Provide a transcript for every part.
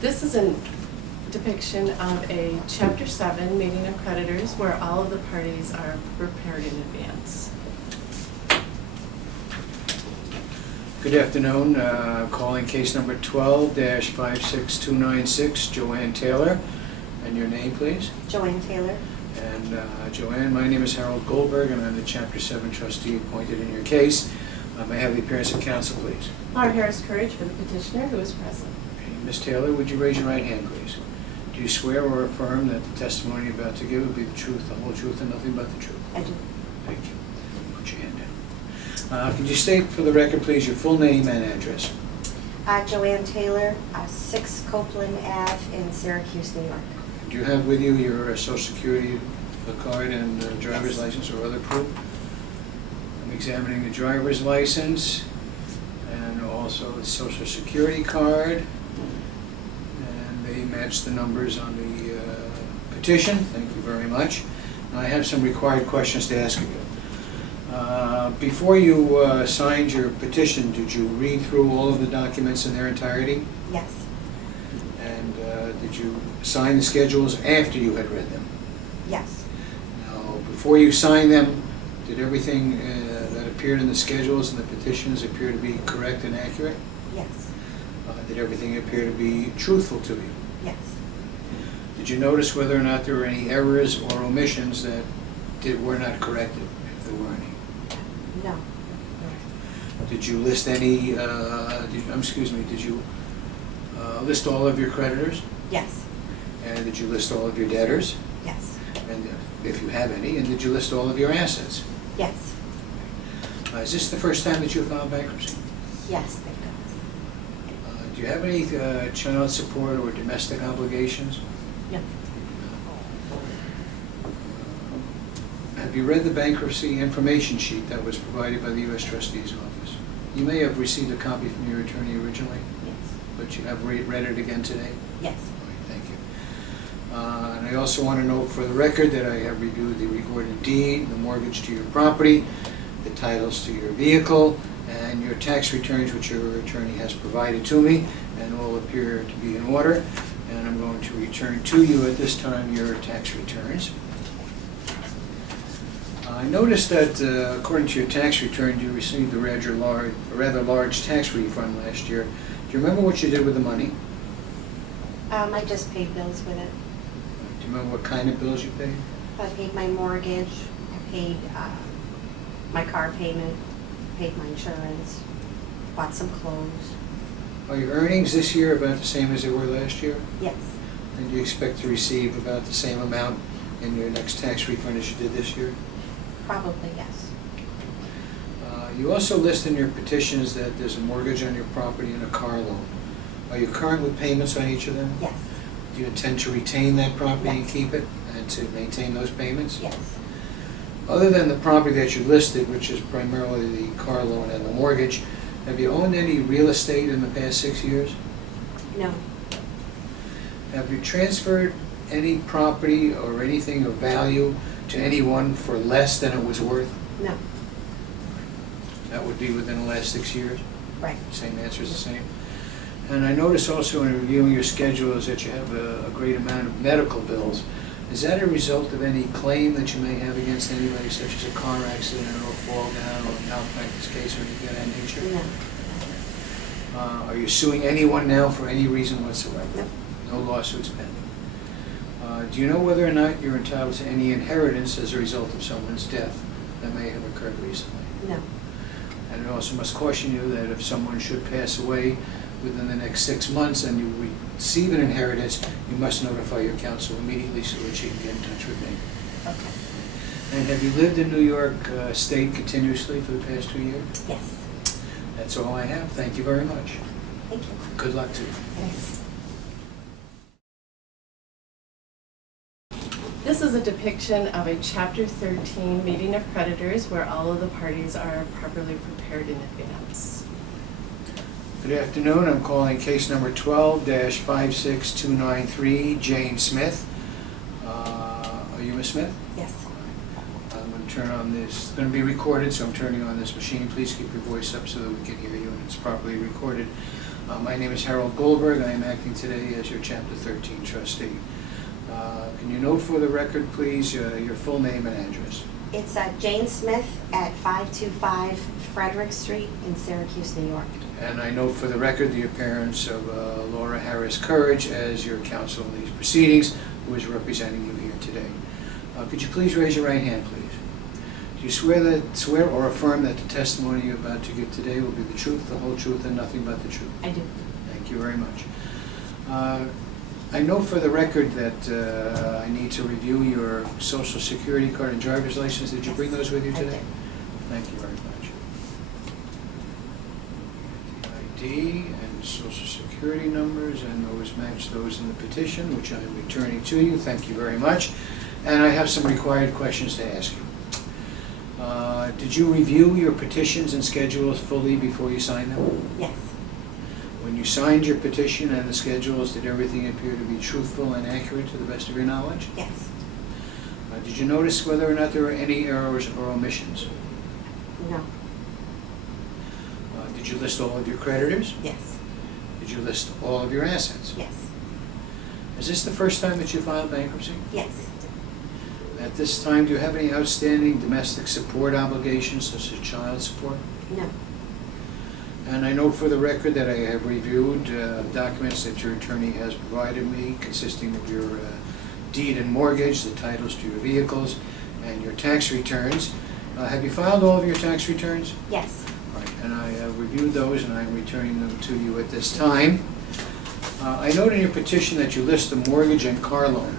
This is a depiction of a Chapter 7 meeting of creditors where all of the parties are prepared in advance. Good afternoon. Calling case number 12-56296, Joanne Taylor. And your name, please? Joanne Taylor. And Joanne, my name is Harold Goldberg, and I'm the Chapter 7 trustee appointed in your case. May I have the appearance of counsel, please? Laura Harris Courage for the petitioner who is present. Okay. Ms. Taylor, would you raise your right hand, please? Do you swear or affirm that the testimony you're about to give will be the truth, the whole truth, and nothing but the truth? I do. Thank you. Put your hand down. Could you state for the record, please, your full name and address? Joanne Taylor, 6 Copeland Ave in Syracuse, New York. Do you have with you your Social Security card and driver's Yes. license or other proof? I'm examining the driver's license and also the Social Security card. And they match the numbers on the petition. Thank you very much. Now, I have some required questions to ask of you. Before you signed your petition, did you read through all of the documents in their entirety? Yes. And did you sign the schedules after you had read them? Yes. Now, before you signed them, did everything that appeared in the schedules and the petitions appear to be correct and accurate? Yes. Did everything appear to be truthful to you? Yes. Did you notice whether or not there were any errors or omissions that were not corrected, if there were any? No. Did you list any, did you list all of your creditors? Yes. And did you list all of your debtors? Yes. And if you have any, and did you list all of your assets? Yes. Is this the first time that you filed bankruptcy? Yes, thank God. Do you have any child support or domestic obligations? No. Have you read the bankruptcy information sheet that was provided by the U.S. Trustee's Office? You may have received a copy from your attorney originally, Yes. but you have read it again today? Yes. All right, thank you. And I also want to note for the record that I have reviewed the recorded deed, the mortgage to your property, the titles to your vehicle, and your tax returns, which your attorney has provided to me, and all appear to be in order. And I'm going to return to you at this time your tax returns. I noticed that according to your tax return, you received a rather large tax refund last year. Do you remember what you did with the money? I just paid bills with it. Do you remember what kind of bills you paid? I paid my mortgage, I paid my car payment, paid my insurance, bought some clothes. Are your earnings this year about the same as they were last year? Yes. And do you expect to receive about the same amount in your next tax refund as you did this year? Probably yes. You also list in your petitions that there's a mortgage on your property and a car loan. Are you current with payments on each of them? Yes. Do you intend to retain that property and Yes. keep it and to maintain those payments? Yes. Other than the property that you listed, which is primarily the car loan and the mortgage, have you owned any real estate in the past 6 years? No. Have you transferred any property or anything of value to anyone for less than it was worth? No. That would be within the last 6 years? Right. Same answer is the same. And I notice also in reviewing your schedules that you have a great amount of medical bills. Is that a result of any claim that you may have against anybody, such as a car accident or a fall down or a malpractice case or anything of that nature? No. Are you suing anyone now for any reason whatsoever? No. No lawsuits pending. Do you know whether or not you're entitled to any inheritance as a result of someone's death that may have occurred recently? No. And I also must caution you that if someone should pass away within the next 6 months and you receive an inheritance, you must notify your counsel immediately so that she can get in touch with me. Okay. And have you lived in New York State continuously for the past 2 years? Yes. That's all I have. Thank you very much. Thank you. Good luck to you. Thanks. This is a depiction of a Chapter 13 meeting of creditors where all of the parties are properly prepared in advance. Good afternoon. I'm calling case number 12-56293, Jane Smith. Are you Ms. Smith? Yes. I'm going to turn on this. It's going to be recorded, so I'm turning on this machine. Please keep your voice up so that we can hear you and it's properly recorded. My name is Harold Goldberg. I am acting today as your Chapter 13 trustee. Can you note for the record, please, your full name and address? It's Jane Smith at 525 Frederick Street in Syracuse, New York. And I note for the record the appearance of Laura Harris Courage as your counsel in these proceedings, who is representing you here today. Could you please raise your right hand, please? Do you swear or affirm that the testimony you're about to give today will be the truth, the whole truth, and nothing but the truth? I do. Thank you very much. I know for the record that I need to review your Social Security card and driver's license. Did you bring those with you today? I did. Thank you very much. The ID and Social Security numbers, and those match those in the petition, which I am returning to you. Thank you very much. And I have some required questions to ask you. Did you review your petitions and schedules fully before you signed them? Yes. When you signed your petition and the schedules, did everything appear to be truthful and accurate to the best of your knowledge? Yes. Did you notice whether or not there were any errors or omissions? No. Did you list all of your creditors? Yes. Did you list all of your assets? Yes. Is this the first time that you filed bankruptcy? Yes. At this time, do you have any outstanding domestic support obligations, such as child support? No. And I know for the record that I have reviewed documents that your attorney has provided me, consisting of your deed and mortgage, the titles to your vehicles, and your tax returns. Have you filed all of your tax returns? Yes. All right, and I have reviewed those, and I'm returning them to you at this time. I note in your petition that you list the mortgage and car loan.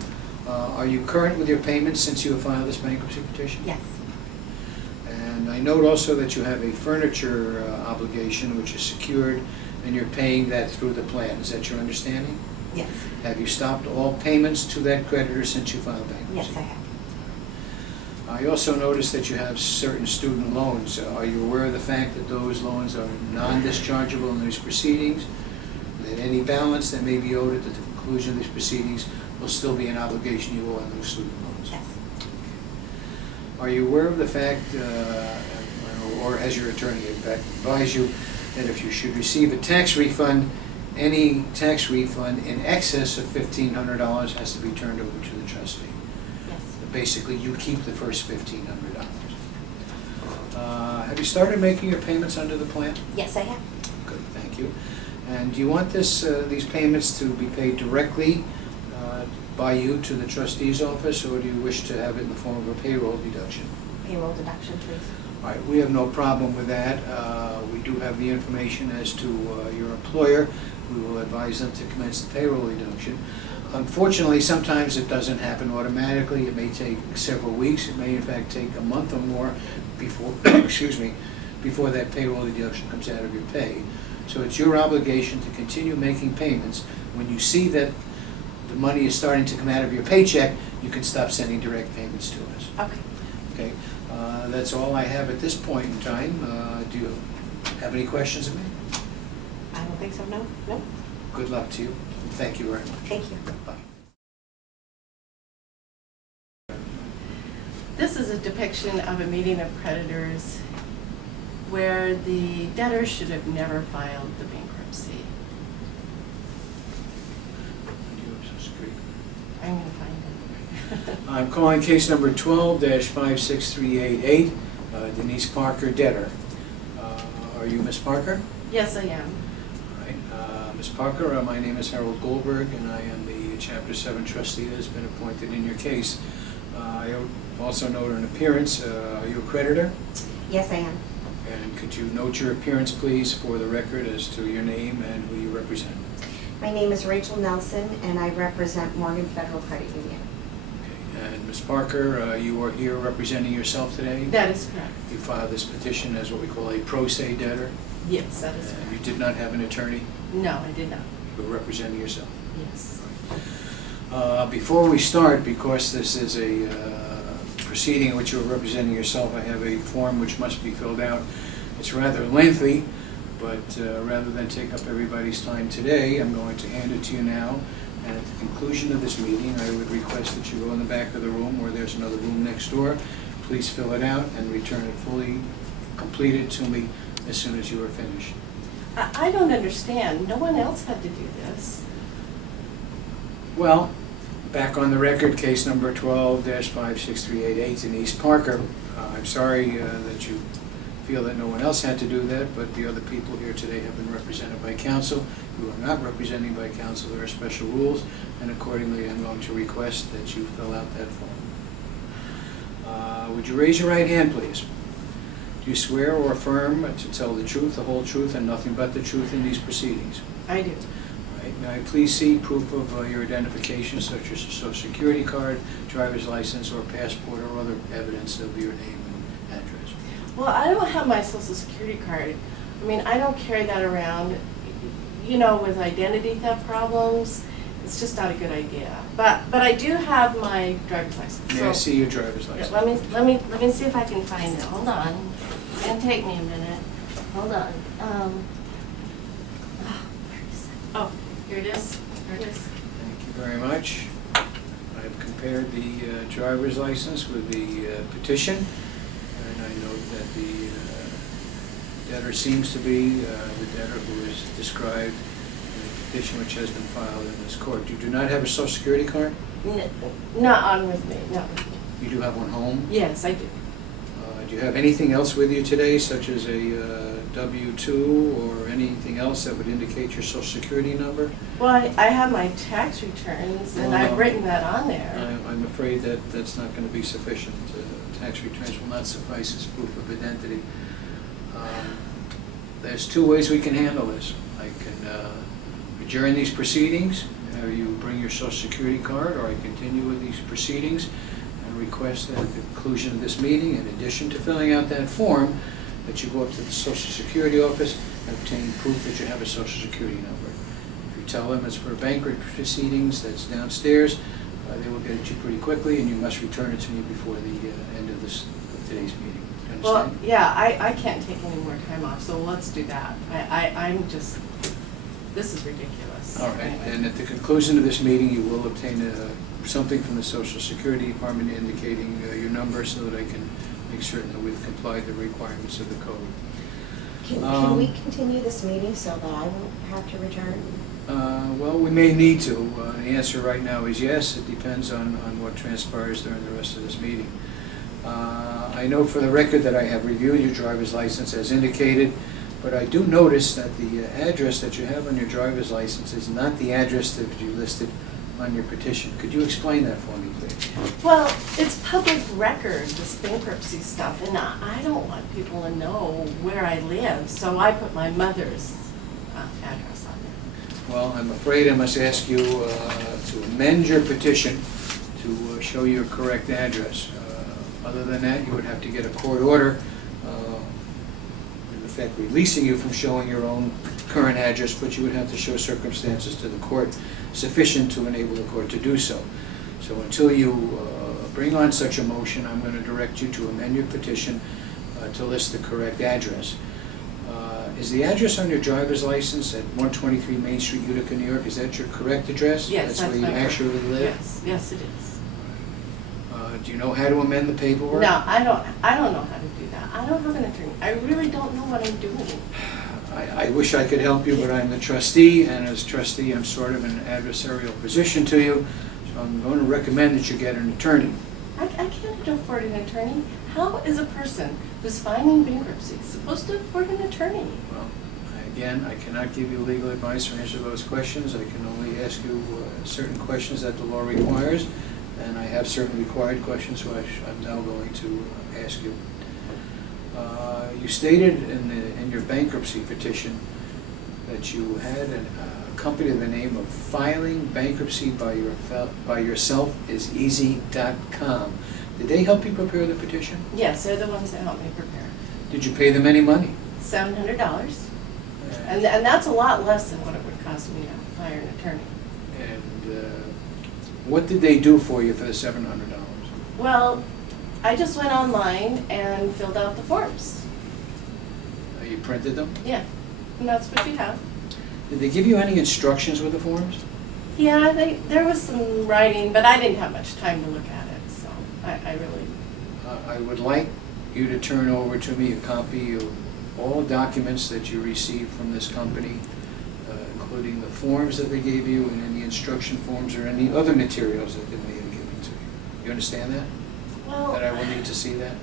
Are you current with your payments since you have filed this bankruptcy petition? Yes. And I note also that you have a furniture obligation which is secured, and you're paying that through the plan. Is that your understanding? Yes. Have you stopped all payments to that creditor since you filed bankruptcy? Yes, I have. I also noticed that you have certain student loans. Are you aware of the fact that those loans are non-dischargeable in these proceedings? That any balance that may be owed at the conclusion of these proceedings will still be an obligation you owe on those student loans? Yes. Are you aware of the fact, or has your attorney in fact advised you, that if you should receive a tax refund, any tax refund in excess of $1,500 has to be turned over to the trustee? Yes. Basically, you keep the first $1,500. Have you started making your payments under the plan? Yes, I have. Good, thank you. And do you want these payments to be paid directly by you to the trustee's office, or do you wish to have it in the form of a payroll deduction? Payroll deduction, please. All right, we have no problem with that. We do have the information as to your employer. We will advise them to commence the payroll deduction. Unfortunately, sometimes it doesn't happen automatically. It may take several weeks. It may in fact take a month or more before, before that payroll deduction comes out of your pay. So it's your obligation to continue making payments. When you see that the money is starting to come out of your paycheck, you can stop sending direct payments to us. Okay. Okay, that's all I have at this point in time. Do you have any questions of me? I don't think so, no? No? Good luck to you, and thank you very much. Thank you. Bye. This is a depiction of a meeting of creditors where the debtor should have never filed the bankruptcy. Do you have Social Security? I'm going to find it. I'm calling case number 12-56388, Denise Parker, debtor. Are you Ms. Parker? Yes, I am. All right. Ms. Parker, my name is Harold Goldberg, and I am the Chapter 7 trustee that has been appointed in your case. I also note an appearance. Are you a creditor? Yes, I am. And could you note your appearance, please, for the record as to your name and who you represent? My name is Rachel Nelson, and I represent Morgan Federal Credit Union. Okay. And Ms. Parker, you are here representing yourself today? That is correct. You filed this petition as what we call a pro se debtor? Yes, that is And correct. you did not have an attorney? No, I did not. You were representing yourself? Yes. Before we start, because this is a proceeding in which you're representing yourself, I have a form which must be filled out. It's rather lengthy, but rather than take up everybody's time today, I'm going to hand it to you now. And at the conclusion of this meeting, I would request that you go in the back of the room, or there's another room next door. Please fill it out and return it fully completed to me as soon as you are finished. I don't understand. No one else had to do this. Well, back on the record, case number 12-56388 in East Parker. I'm sorry that you feel that no one else had to do that, but the other people here today have been represented by counsel. You are not representing by counsel. There are special rules, and accordingly I'm going to request that you fill out that form. Would you raise your right hand, please? Do you swear or affirm to tell the truth, the whole truth, and nothing but the truth in these proceedings? I do. All right. May I please see proof of your identification, such as a social security card, driver's license, or passport, or other evidence of your name and address? Well, I don't have my social security card. I mean, I don't carry that around. You know, with identity theft problems, it's just not a good idea. But I do have my driver's license. May I see your driver's license? Let me see if I can find it. Hold on. It's gonna take me a minute. Hold on. Oh, here it is. Here it is. Thank you very much. I've compared the driver's license with the petition, and I note that the debtor seems to be the debtor who is described in the petition which has been filed in this court. You do not have a social security card? Not on with me. Not with me. You do have one home? Yes, I do. Do you have anything else with you today, such as a W-2 or anything else that would indicate your social security number? Well, I have my tax returns, and I've written that on there. I'm afraid that that's not going to be sufficient. Tax returns will not suffice as proof of identity. There's two ways we can handle this. I can adjourn these proceedings, have you bring your social security card, or I continue with these proceedings and request that at the conclusion of this meeting, in addition to filling out that form, that you go up to the Social Security office and obtain proof that you have a Social Security number. If you tell them it's for bankruptcy proceedings, that's downstairs, they will get it to you pretty quickly, and you must return it to me before the end of today's meeting. You understand? Well, yeah, I can't take any more time off, so let's do that. I'm just, this is ridiculous. All right, Anyway. and at the conclusion of this meeting, you will obtain something from the Social Security Department indicating your number so that I can make certain that we've complied with the requirements of the code. Can we continue this meeting so that I won't have to return? Well, we may need to. The answer right now is yes. It depends on what transpires during the rest of this meeting. I know for the record that I have reviewed your driver's license as indicated, but I do notice that the address that you have on your driver's license is not the address that you listed on your petition. Could you explain that for me, please? Well, it's public record, this bankruptcy stuff, and I don't want people to know where I live, so I put my mother's address on there. Well, I'm afraid I must ask you to amend your petition to show your correct address. Other than that, you would have to get a court order, in effect releasing you from showing your own current address, but you would have to show circumstances to the court sufficient to enable the court to do so. So until you bring on such a motion, I'm going to direct you to amend your petition to list the correct address. Is the address on your driver's license at 123 Main Street, Utica, New York, is that your correct address? Yes, that's where you my actually live? Yes, it is. Do you know how to amend the paperwork? No, I don't know how to do that. I don't have an attorney. I really don't know what I'm doing. I wish I could help you, but I'm the trustee, and as trustee, I'm sort of in an adversarial position to you, so I'm going to recommend that you get an attorney. I can't afford an attorney. How is a person who's filing bankruptcy supposed to afford an attorney? Well, again, I cannot give you legal advice or answer those questions. I can only ask you certain questions that the law requires, and I have certain required questions which I'm now going to ask you. You stated in your bankruptcy petition that you had a company in the name of Filing Bankruptcy by Yourself is Easy.com. Did they help you prepare the petition? Yes, they're the ones that helped me prepare. Did you pay them any money? $700. And that's a lot less than what it would cost me to hire an attorney. And what did they do for you for the $700? Well, I just went online and filled out the forms. You printed them? Yeah, and that's what you have. Did they give you any instructions with the forms? Yeah, there was some writing, but I didn't have much time to look at it, so I really... I would like you to turn over to me a copy of all documents that you received from this company, including the forms that they gave you and any instruction forms or any other materials that they may have given to you. You understand that? Well, That I will need to see that?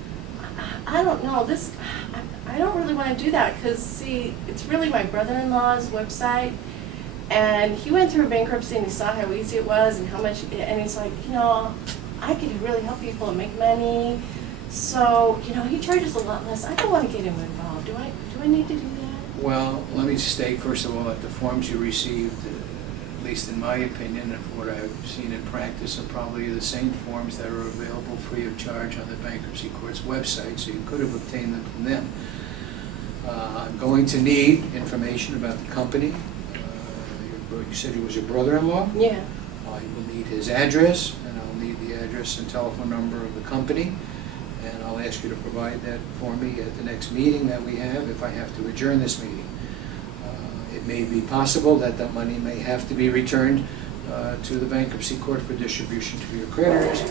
I don't know, I don't really want to do that, because see, it's really my brother-in-law's website, and he went through bankruptcy and he saw how easy it was and how much, and he's like, you know, I could really help people and make money, so, you know, he charges a lot less. I don't want to get him involved. Do I need to do that? Well, let me state first of all that the forms you received, at least in my opinion and from what I've seen in practice, are probably the same forms that are available free of charge on the bankruptcy court's website, so you could have obtained them from them. I'm going to need information about the company. You said he was your brother-in-law? Yeah. I will need his address, and I'll need the address and telephone number of the company, and I'll ask you to provide that for me at the next meeting that we have if I have to adjourn this meeting. It may be possible that that money may have to be returned to the bankruptcy court for distribution to your creditors,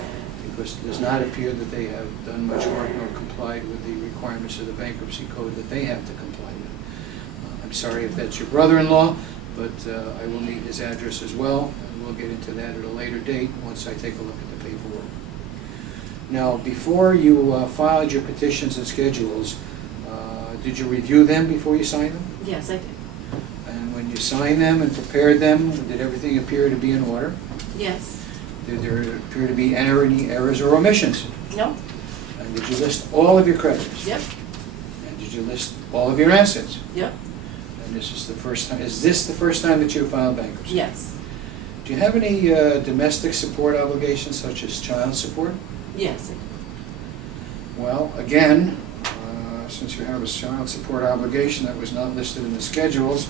because it does not appear that they have done much work nor complied with the requirements of the bankruptcy code that they have to comply with. I'm sorry if that's your brother-in-law, but I will need his address as well, and we'll get into that at a later date once I take a look at the paperwork. Now, before you filed your petitions and schedules, did you review them before you signed them? Yes, I did. And when you signed them and prepared them, did everything appear to be in order? Yes. Did there appear to be any errors or omissions? No? And did you list all of your creditors? Yep. And did you list all of your assets? Yep. And this is the first time, is this the first time that you filed bankruptcy? Yes. Do you have any domestic support obligations such as child support? Yes. Well, again, since you have a child support obligation that was not listed in the schedules,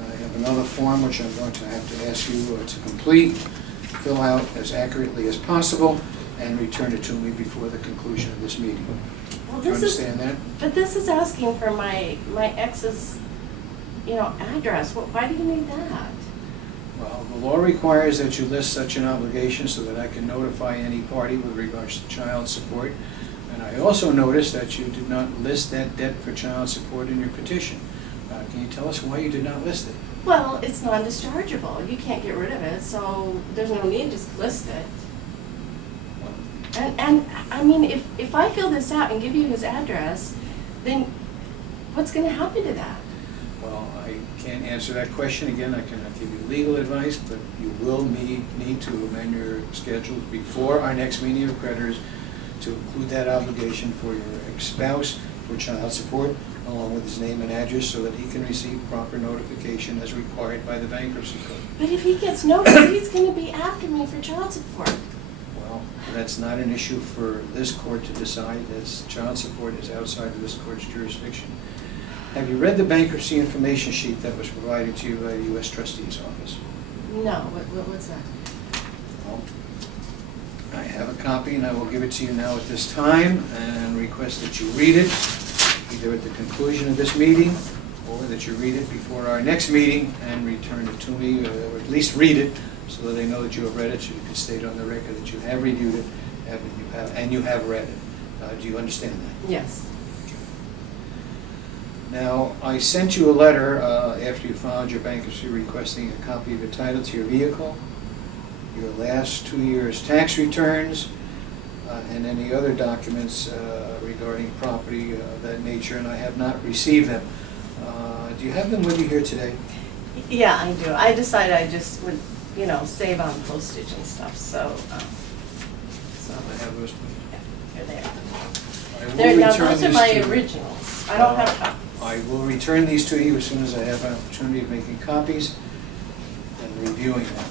I have another form which I'm going to have to ask you to complete, fill out as accurately as possible, and return it to me before the conclusion of this meeting. Well, Do you this understand that? But this is asking for my ex's, you know, address. Why do you need that? Well, the law requires that you list such an obligation so that I can notify any party with regards to child support. And I also noticed that you did not list that debt for child support in your petition. Can you tell us why you did not list it? Well, it's non-dischargeable. You can't get rid of it, so there's no need to list it. And I mean, if I fill this out and give you his address, then what's going to happen to that? Well, I can't answer that question. Again, I cannot give you legal advice, but you will need to amend your schedules before our next meeting of creditors to include that obligation for your ex-spouse for child support, along with his name and address, so that he can receive proper notification as required by the bankruptcy code. But if he gets notice, he's going to be after me for child support. Well, that's not an issue for this court to decide. That's, child support is outside of this court's jurisdiction. Have you read the bankruptcy information sheet that was provided to you by the U.S. Trustee's Office? No, what's that? Well, I have a copy, and I will give it to you now at this time, and request that you read it, either at the conclusion of this meeting, or that you read it before our next meeting and return it to me, or at least read it, so that I know that you have read it, so you can state on the record that you have reviewed it, and you have read it. Do you understand that? Yes. Now, I sent you a letter after you filed your bankruptcy requesting a copy of the title to your vehicle, your last 2 years' tax returns, and any other documents regarding property of that nature, and I have not received them. Do you have them with you here today? Yeah, I do. I decided I just would, you know, save on postage and stuff, so. I have those. Here they are. I will Now, return those are these my to you. originals. I don't have copies. I will return these to you as soon as I have an opportunity of making copies and reviewing them.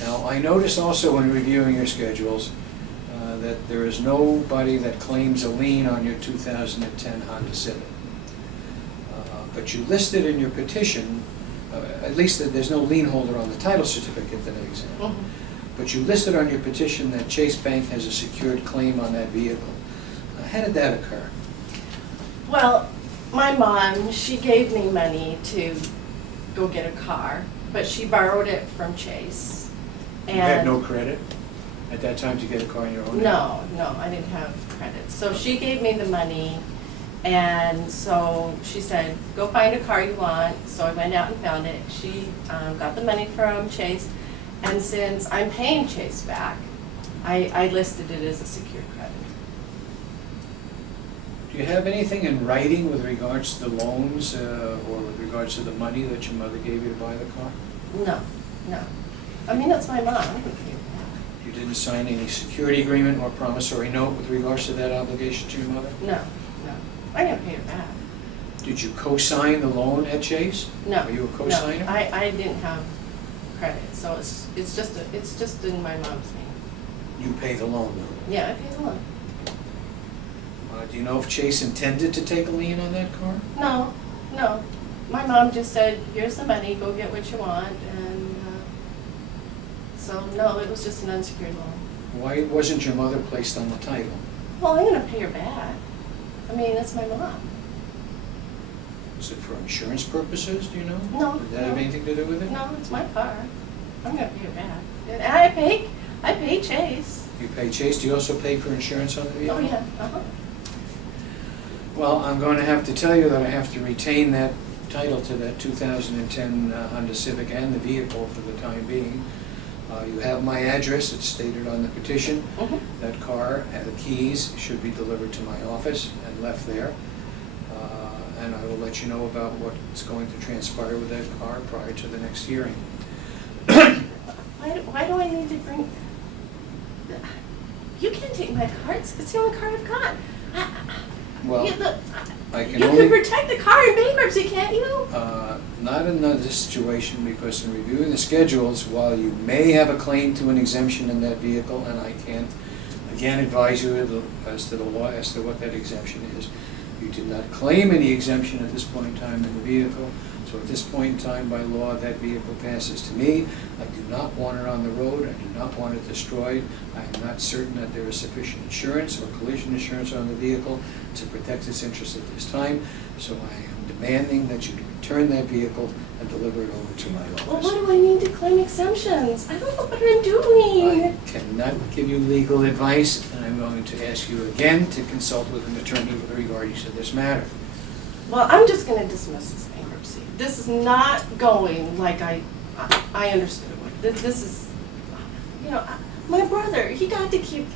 Now, I noticed also when reviewing your schedules that there is nobody that claims a lien on your 2010 Honda Civic. But you listed in your petition, at least that there's no lien holder on the title certificate that I examined. Mhm. But you listed on your petition that Chase Bank has a secured claim on that vehicle. How did that occur? Well, my mom, she gave me money to go get a car, but she borrowed it from Chase. You had no credit at that time to get a car on your own? No, I didn't have credit. So she gave me the money, And so she said, go find a car you want. So I went out and found it. She got the money from Chase. And since I'm paying Chase back, I listed it as a secured credit. Do you have anything in writing with regards to the loans or with regards to the money that your mother gave you to buy the car? No, no. I mean, it's my mom. I can pay her back. You didn't sign any security agreement or promissory note with regards to that obligation to your mother? No, no. I can pay her back. Did you co-sign the loan at Chase? No. Are you a co-signer? No, I didn't have credit, so it's just in my mom's name. You pay the loan though? Yeah, I pay the loan. Do you know if Chase intended to take a lien on that car? No, no. My mom just said, here's the money, go get what you want, and so no, it was just an unsecured loan. Why wasn't your mother placed on the title? Well, I'm gonna pay her back. I mean, it's my mom. Is it for insurance purposes, do you know? No, Did that have no. anything to do with it? No, it's my car. I'm gonna pay her back. And I pay Chase. You pay Chase, do you also pay for insurance on the vehicle? Oh, yeah, uh-huh. Well, I'm going to have to tell you that I have to retain that title to that 2010 Honda Civic and the vehicle for the time being. You have my address, it's stated on the petition. Mhm. That car and the keys should be delivered to my office and left there. And I will let you know about what's going to transpire with that car prior to the next hearing. Why do I need to bring? You can't take my car. It's the only car I've got. Well, you, I can you only... can protect the car in bankruptcy, can't you? Not in this situation, because in reviewing the schedules, while you may have a claim to an exemption in that vehicle, and I can't, again, advise you as to the law, as to what that exemption is, you did not claim any exemption at this point in time in the vehicle, so at this point in time, by law, that vehicle passes to me. I do not want it on the road, I do not want it destroyed. I am not certain that there is sufficient insurance or collision insurance on the vehicle to protect its interests at this time, so I am demanding that you return that vehicle and deliver it over to my office. Well, what do I need to claim exemptions? I don't know what I'm doing. I cannot give you legal advice, and I'm going to ask you again to consult with an attorney with regard to this matter. Well, I'm just going to dismiss this bankruptcy. This is not going like I understood it. This is, you know, my brother, he got to keep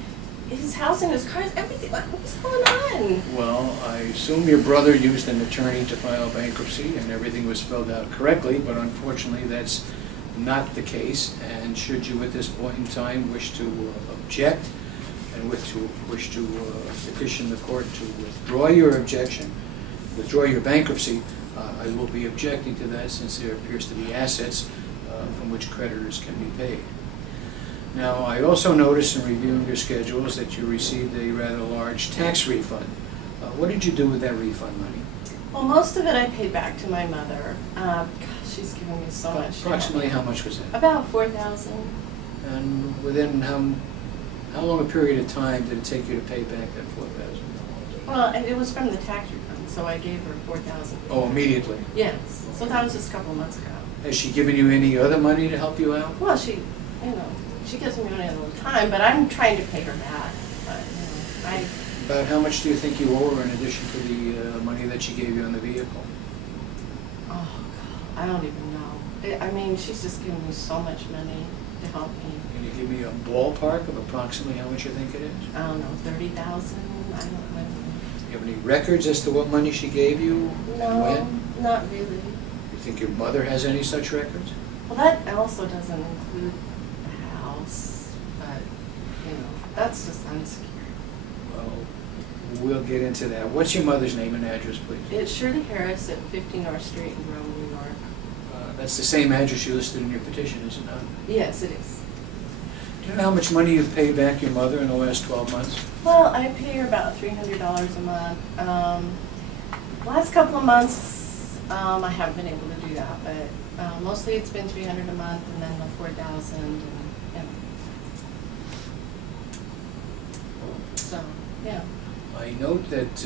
his house and his cars, everything. What's going on? Well, I assume your brother used an attorney to file bankruptcy and everything was filled out correctly, but unfortunately that's not the case. And should you at this point in time wish to object and wish to petition the court to withdraw your objection, withdraw your bankruptcy, I will be objecting to that, since there appears to be assets from which creditors can be paid. Now, I also noticed in reviewing your schedules that you received a rather large tax refund. What did you do with that refund money? Well, most of it I paid back to my mother. Gosh, she's giving me so much. Approximately how much was that? About $4,000. And within how long a period of time did it take you to pay back that $4,000? Well, it was from the tax refund, so I gave her $4,000. Oh, immediately. Yes. So that was just a couple of months ago. Has she given you any other money to help you out? Well, she gives me money all the time, but I'm trying to pay her back. But About how much do you think you owe her in addition to the money that she gave you on the vehicle? oh God, I don't even know. I mean, she's just giving me so much money to help me. Can you give me a ballpark of approximately how much you think it is? I don't know, 30,000. I don't know. Do you have any records as to what money she gave you? And No, when? not really. You think your mother has any such records? Well, that also doesn't include the house, but that's just unsecured. Well, we'll get into that. What's your mother's name and address, please? It's Shirley Harris at 50 North Street in Rome, New York. That's the same address you listed in your petition, is it not? Yes, it is. Do you know how much money you've paid back your mother in the last 12 months? Well, I pay her about $300 a month. Last couple of months, I haven't been able to do that, but mostly it's been $300 a month, and then the $4,000, and so yeah. I note that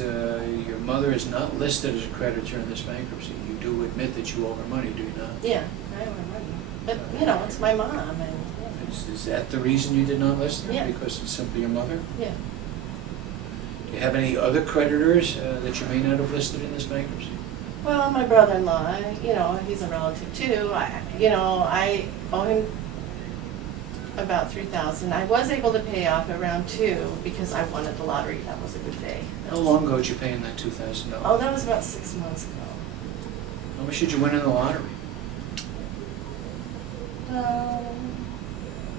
your mother is not listed as a creditor in this bankruptcy. You do admit that you owe her money, do you not? Yeah, I owe her money, but it's my mom, and Is that the reason you did not list her? Yeah. Because it's simply your mother? yeah. Do you have any other creditors that you may not have listed in this bankruptcy? Well, my brother-in-law, you know, he's a relative too. I owe him about $3,000. I was able to pay off around $2,000 because I won at the lottery. That was a good day. How long ago did you pay in that $2,000? Oh, that was about 6 months ago. How much did you win in the lottery?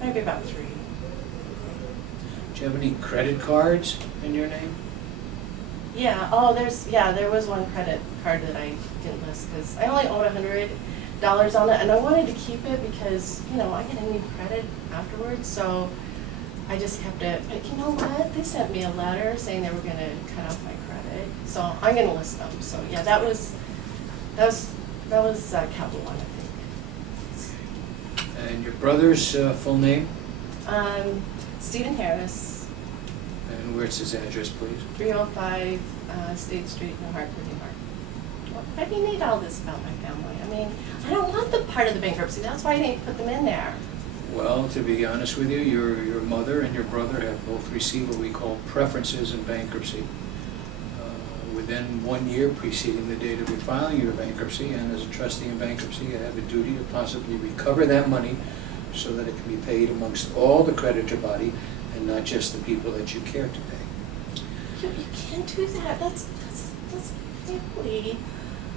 Maybe about 3. Do you have any credit cards in your name? Yeah. Oh, there was one credit card that I didn't list because I only owed $100 on it, and I wanted to keep it because I get a new credit afterwards. So I just kept it. But you know what? They sent me a letter saying they were going to cut off my credit, so I'm going to list them. So yeah, that was Capital One, I think. And your brother's full name? Stephen Harris. And where's his address, please? 305 State Street, New Hartford, New York. Why do you need all this about my family? I mean, I don't want the part of the bankruptcy. That's why I didn't put them in there. Well, to be honest with you, your mother and your brother have both received what we call preferences in bankruptcy. Within 1 year preceding the date of your filing your bankruptcy, and as a trustee in bankruptcy, you have a duty to possibly recover that money so that it can be paid amongst all the creditor body and not just the people that you care to pay. You can't do that. That's family.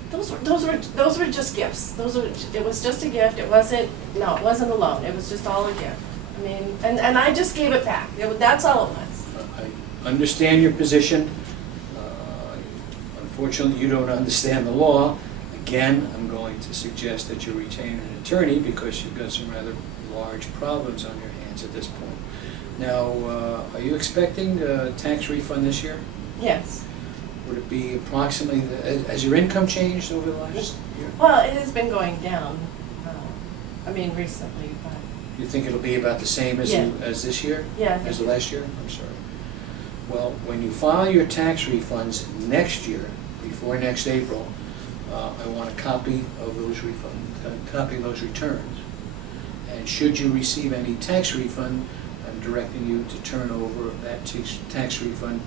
Those were just gifts. It was just a gift. It wasn't a loan. It was just all a gift. I mean, and I just gave it back. That's all it was. I understand your position. Unfortunately, you don't understand the law. Again, I'm going to suggest that you retain an attorney because you've got some rather large problems on your hands at this point. Now, are you expecting a tax refund this year? Yes. Would it be approximately, has your income changed over the last year? Well, it has been going down. Recently, but. You think it'll be about the same as Yeah. as this year? Yeah. As the last year? I'm sorry. Well, when you file your tax refunds next year, before next April, I want a copy of those those returns. And should you receive any tax refund, I'm directing you to turn over that tax refund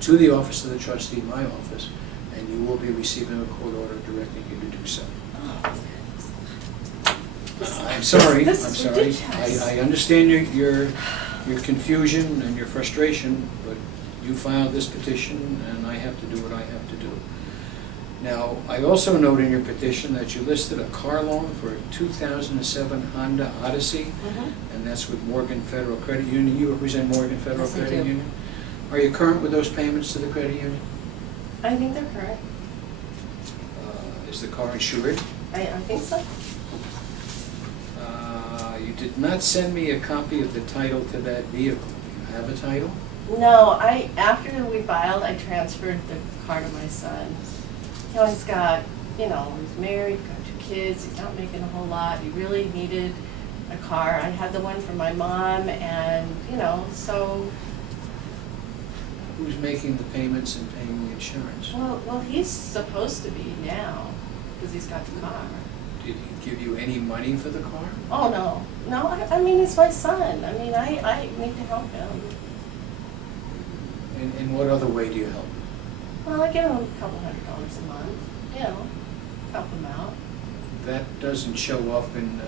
to the office of the trustee, my office, and you will be receiving a court order directing you to do so. I'm sorry. This I'm is sorry. ridiculous. I understand your confusion and your frustration, but you filed this petition, and I have to do what I have to do. Now, I also note in your petition that you listed a car loan for a 2007 Honda Odyssey, and that's with Morgan Federal Credit Union. You represent Morgan Federal Yes, I Credit do. Union. Are you current with those payments to the credit union? I think they're current. Is the car insured? I think so. You did not send me a copy of the title to that vehicle. Do you have a title? No, after we filed, I transferred the car to my son. He's got, he's married, got 2 kids, he's not making a whole lot. He really needed a car. I had the one for my mom, and, so, Who's making the payments and paying the insurance? well, he's supposed to be now, because he's got the car. Did he give you any money for the car? Oh, no. No, he's my son. I need to help him. In what other way do you help? Well, I give him a couple $100 a month, help him out. That doesn't show up in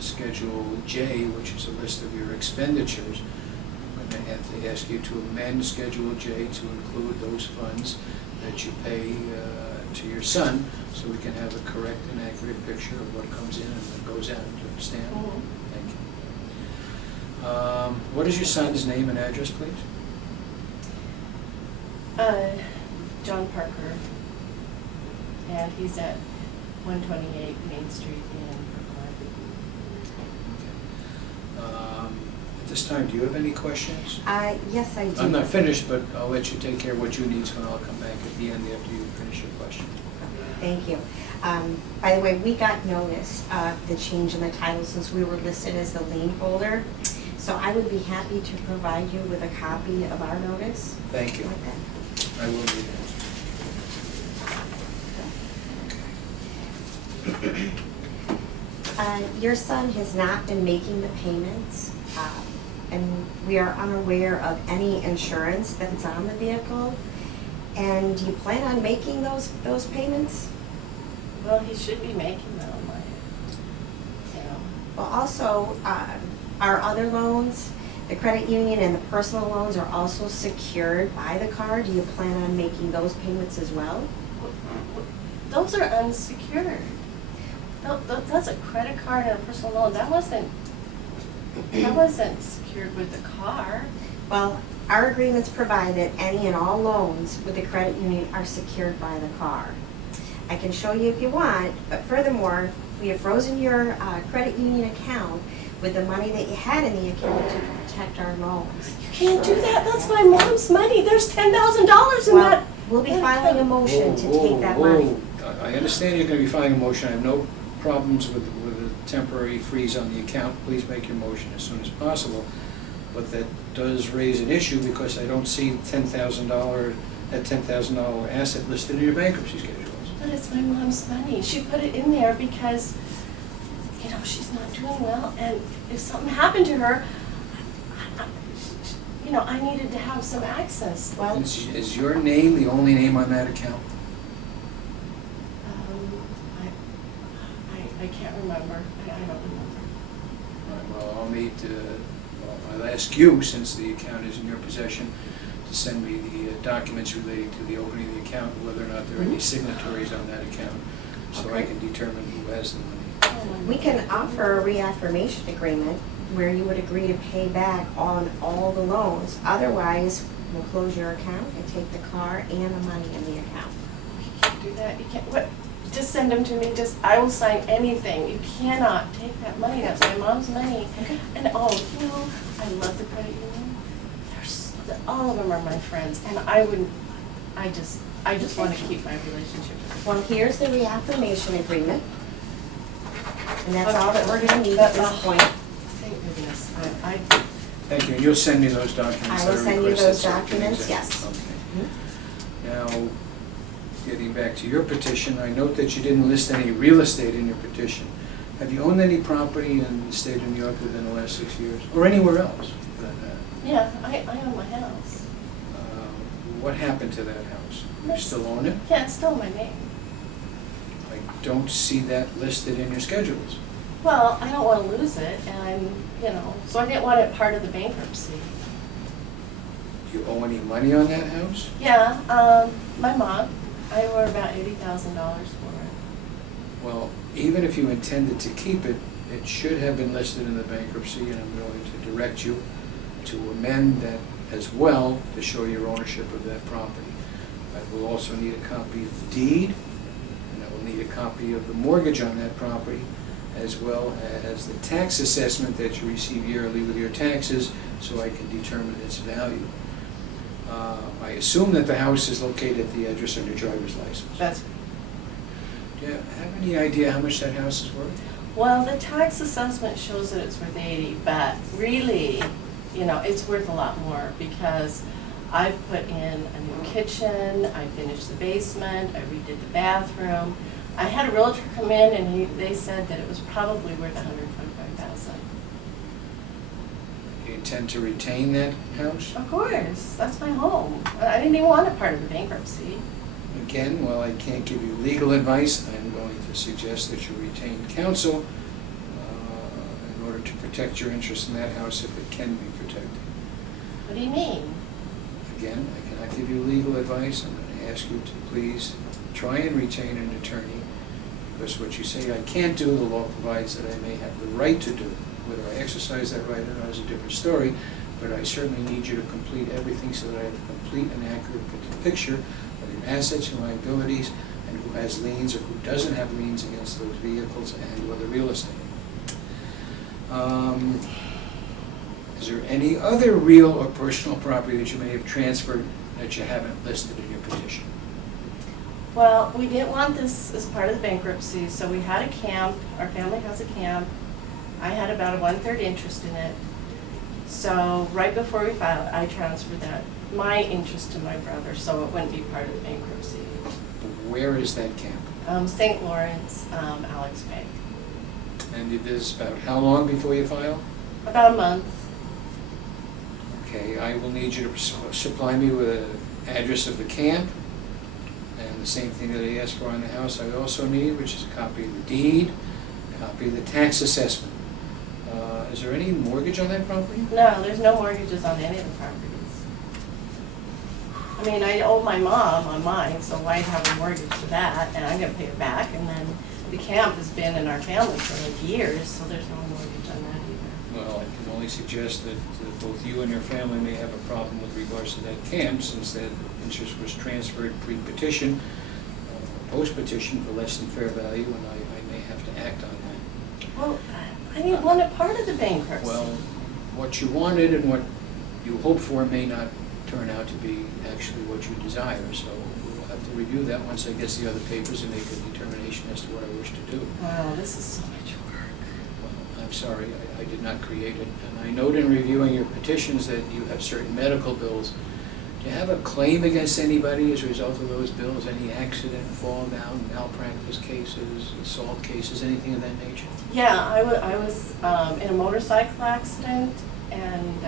Schedule J, which is a list of your expenditures. I'm going to have to ask you to amend Schedule J to include those funds that you pay to your son, so we can have a correct and accurate picture of what comes in and what goes out. Do you understand? Mhm. Thank you. What is your son's name and address, please? John Parker, and he's at 128 Main Street in Brookline. At this time, do you have any questions? Yes, I do. I'm not finished, but I'll let you take care of what you need, so I'll come back at the end after you finish your question. Thank you. By the way, we got notice of the change in the title since we were listed as the lien holder. So I would be happy to provide you with a copy of our notice. Thank you. Like that. I will do that. Your son has not been making the payments. and we are unaware of any insurance that's on the vehicle. And do you plan on making those payments? Well, he should be making them, you know. Well, also, our other loans, the credit union and the personal loans are also secured by the car. Do you plan on making those payments as well? Those are unsecured. That's a credit card and a personal loan. That wasn't secured with the car. Well, our agreements provide that any and all loans with the credit union are secured by the car. I can show you if you want, but furthermore, we have frozen your credit union account with the money that you had in the account to protect our loans. You can't do that. That's my mom's money. There's $10,000 in Well, that. we'll be filing a motion to take that money. I understand you're gonna be filing a motion, I have no problems with a temporary freeze on the account, please make your motion as soon as possible. But that does raise an issue because I don't see that $10,000 asset listed in your bankruptcy schedules. But it's my mom's money. She put it in there because, you know, she's not doing well, and if something happened to her, you know, I needed to have some access. Well, Is your name the only name on that account? I can't remember. I don't remember. Right, well, I'll ask you, since the account is in your possession, to send me the documents relating to the opening of the account, whether or not there are any signatories on that account, so I Okay. can determine who has the money. we can offer a reaffirmation agreement where you would agree to pay back on all the loans. Otherwise, we'll close your account and take the car and the money in the account. You can't do that. You can't. What? Just send them to me. I will sign anything. You cannot take that money. That's my mom's money. Okay. And you know, I love the credit union. All of them are my friends, and I just want to keep my relationship with them. Well, here's the reaffirmation agreement. And that's all that we're gonna need at this point. Thank goodness. I Thank you, and you'll send me those documents I that will are send you requested, those so I can documents, examine. yes. Okay. Now, getting back to your petition, I note that you didn't list any real estate in your petition. Have you owned any property in the state of New York within the last 6 years, or anywhere else for that matter? yeah, I own my house. What happened to that house? You still own it? Yeah, it's still my name. I don't see that listed in your schedules. Well, I don't want to lose it, and so I didn't want it part of the bankruptcy. Do you owe any money on that house? Yeah, my mom, I owe her about $80,000 for it. Well, even if you intended to keep it, it should have been listed in the bankruptcy, and I'm going to direct you to amend that as well to show your ownership of that property. I will also need a copy of the deed, and I will need a copy of the mortgage on that property, as well as the tax assessment that you receive yearly with your taxes, so I can determine its value. I assume that the house is located at the address on your driver's license. That's, Do you have any idea how much that house is worth? well, the tax assessment shows that it's worth 80, but really, it's worth a lot more because I've put in a new kitchen, I finished the basement, I redid the bathroom. I had a realtor come in and they said that it was probably worth $125,000. Do you intend to retain that house? Of course, that's my home. I didn't even want it part of the bankruptcy. Again, while I can't give you legal advice, I'm going to suggest that you retain counsel in order to protect your interest in that house if it can be protected. What do you mean? Again, I cannot give you legal advice. I'm going to ask you to please try and retain an attorney, because what you say I can't do, the law provides that I may have the right to do. Whether I exercise that right or not is a different story, but I certainly need you to complete everything so that I have a complete and accurate picture of your assets and liabilities, and who has liens or who doesn't have liens against those vehicles and or the real estate. Is there any other real or personal property that you may have transferred that you haven't listed in your petition? Well, we didn't want this as part of the bankruptcy, so we had a camp. Our family has a camp. I had about a 1/3 interest in it. So right before we filed, I transferred my interest to my brother, so it wouldn't be part of the bankruptcy. Where is that camp? St. Lawrence, Alex Bay. And it is about how long before you file? About a month. Okay, I will need you to supply me with an address of the camp, and the same thing that I asked for on the house I also need, which is a copy of the deed, a copy of the tax assessment. Is there any mortgage on that property? No, there's no mortgages on any of the properties. I mean, I owe my mom on mine, so why have a mortgage to that, and I'm gonna pay it back, and then the camp has been in our family for like years, so there's no mortgage on that either. Well, I can only suggest that both you and your family may have a problem with regards to that camp, since that interest was transferred pre-petition, post-petition for less than fair value, and I may have to act on that. Well, I didn't want it part of the bankruptcy. Well, what you wanted and what you hoped for may not turn out to be actually what you desire, so we'll have to review that once I get the other papers and make a determination as to what I wish to do. Wow, this is so much work. Well, I'm sorry, I did not create it, and I note in reviewing your petitions that you have certain medical bills. Do you have a claim against anybody as a result of those bills? Any accident, fall down, malpractice cases, assault cases, anything of that nature? Yeah, I was in a motorcycle accident, and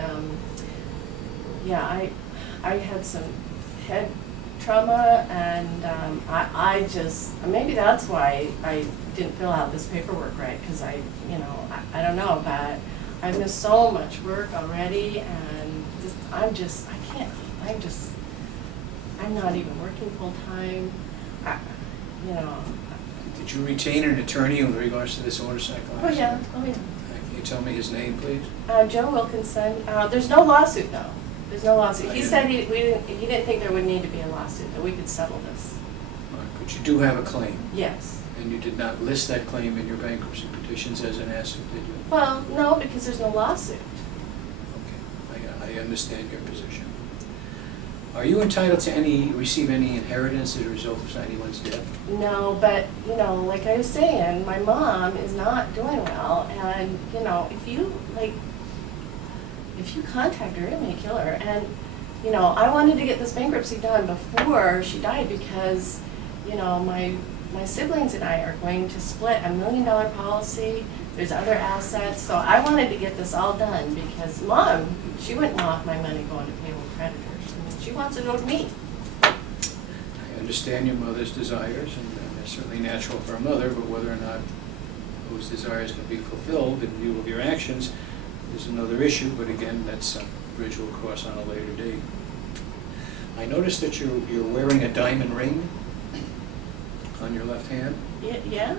yeah, I had some head trauma, and I just, maybe that's why I didn't fill out this paperwork right, because I don't know, but I missed so much work already, and I'm not even working full-time, Did you retain an attorney with regards to this motorcycle Oh, yeah, accident? oh, yeah. Can you tell me his name, please? Joe Wilkinson, there's no lawsuit though. There's no lawsuit. He said he didn't think there would need to be a lawsuit, that we could settle this. All right, but you do have a claim, Yes. and you did not list that claim in your bankruptcy petitions as an asset, did you? Well, no, because there's no lawsuit. Okay, I understand your position. Are you entitled to receive any inheritance as a result of anyone's death? No, but, like I was saying, my mom is not doing well, and, if you contact her, it may kill her. And, I wanted to get this bankruptcy done before she died because, my siblings and I are going to split $1 million policy. There's other assets, so I wanted to get this all done because Mom, she wouldn't want my money going to payable creditors. I mean, she wants it owed me. I understand your mother's desires, and they're certainly natural for a mother, but whether or not those desires can be fulfilled in view of your actions is another issue, but again, that's a bridge we'll cross on a later date. I noticed that you're wearing a diamond ring on your left hand. Yeah?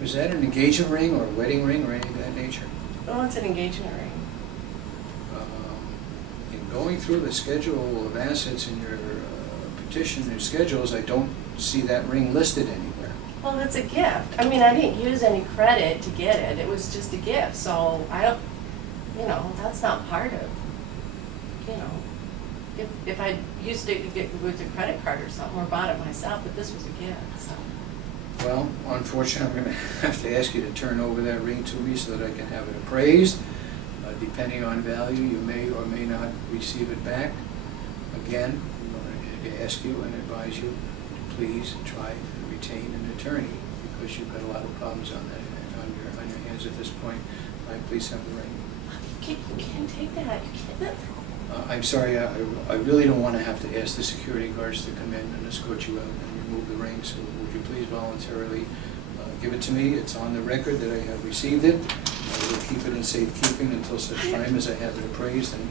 Was that an engagement ring or a wedding ring or anything of that nature? Oh, it's an engagement ring. In going through the schedule of assets in your petition and schedules, I don't see that ring listed anywhere. Well, it's a gift. I mean, I didn't use any credit to get it. It was just a gift, so I don't, that's not part of, if I used it to get with a credit card or something, or bought it myself, but this was a gift, so. Well, unfortunately, I'm going to have to ask you to turn over that ring to me so that I can have it appraised. Depending on value, you may or may not receive it back. Again, I'm going to ask you and advise you to please try to retain an attorney because you've got a lot of problems on your hands at this point. Please have the ring. You can't take that. You can't. I'm sorry, I really don't want to have to ask the security guards to come in and escort you out and remove the ring, so would you please voluntarily give it to me? It's on the record that I have received it. I will keep it in safekeeping until such time as I have it appraised and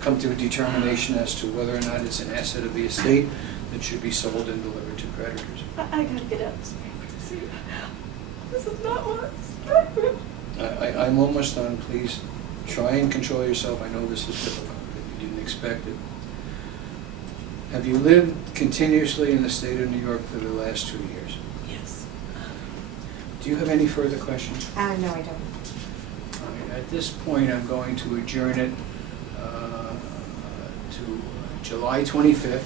come to a determination as to whether or not it's an asset of the estate that should be sold and delivered to creditors. I gotta get out of this bankruptcy. This is not what I expected. I'm almost done. Please try and control yourself. I know this is difficult. You didn't expect it. Have you lived continuously in the state of New York for the last 2 years? Yes. Do you have any further questions? No, I don't. All right, at this point, I'm going to adjourn it to July 25th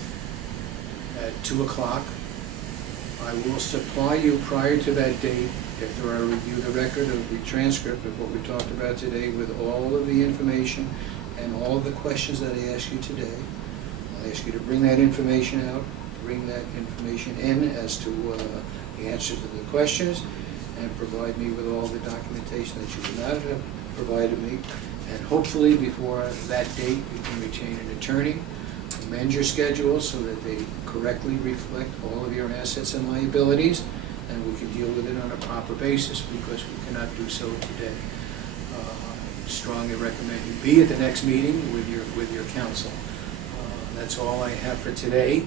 at 2 o'clock. I will supply you prior to that date, after I review the record of the transcript of what we talked about today, with all of the information and all of the questions that I asked you today. I'll ask you to bring that information out, bring that information in as to the answers to the questions, and provide me with all the documentation that you would not have provided me, And hopefully before that date, you can retain an attorney, amend your schedule so that they correctly reflect all of your assets and liabilities, and we can deal with it on a proper basis, because we cannot do so today. I strongly recommend you be at the next meeting with your counsel. That's all I have for today.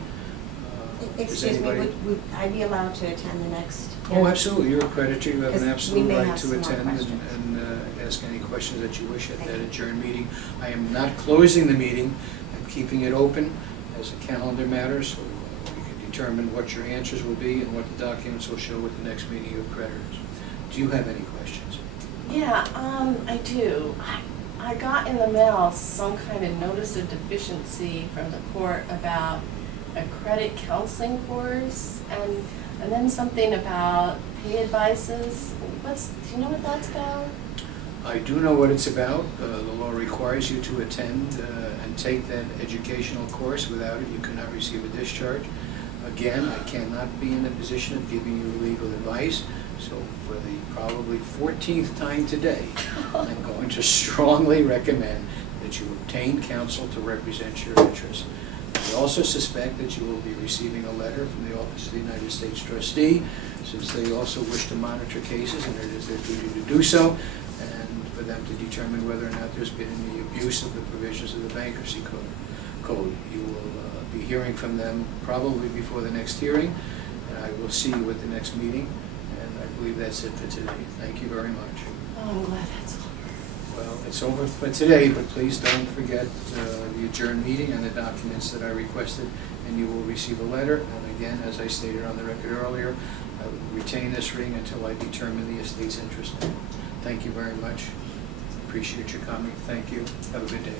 Does Excuse me, anybody- would I be allowed to attend the next? Oh, absolutely, you're a creditor, you have an Because we absolute may right have to some more attend questions. and ask any questions that you wish at Thank that you. adjourned meeting. I am not closing the meeting, I'm keeping it open as a calendar matter, so we can determine what your answers will be and what the documents will show at the next meeting of creditors. Do you have any questions? Yeah, I do. I got in the mail some kind of notice of deficiency from the court about a credit counseling course, and then something about pay advices. Do you know what that's about? I do know what it's about. The law requires you to attend and take that educational course. Without it, you cannot receive a discharge. Again, I cannot be in the position of giving you legal advice, so for the probably 14th time today, I'm going to strongly recommend that you obtain counsel to represent your interests. I also suspect that you will be receiving a letter from the Office of the United States Trustee, since they also wish to monitor cases, and it is their duty to do so, and for them to determine whether or not there's been any abuse of the provisions of the bankruptcy code. You will be hearing from them probably before the next hearing, and I will see you at the next meeting, and I believe that's it for today. Thank you very much. Oh, I'm glad that's over. Well, it's over for today, but please don't forget the adjourned meeting and the documents that I requested, and you will receive a letter. And again, as I stated on the record earlier, I will retain this ring until I determine the estate's interest. Thank you very much. Appreciate your coming. Thank you. Have a good day.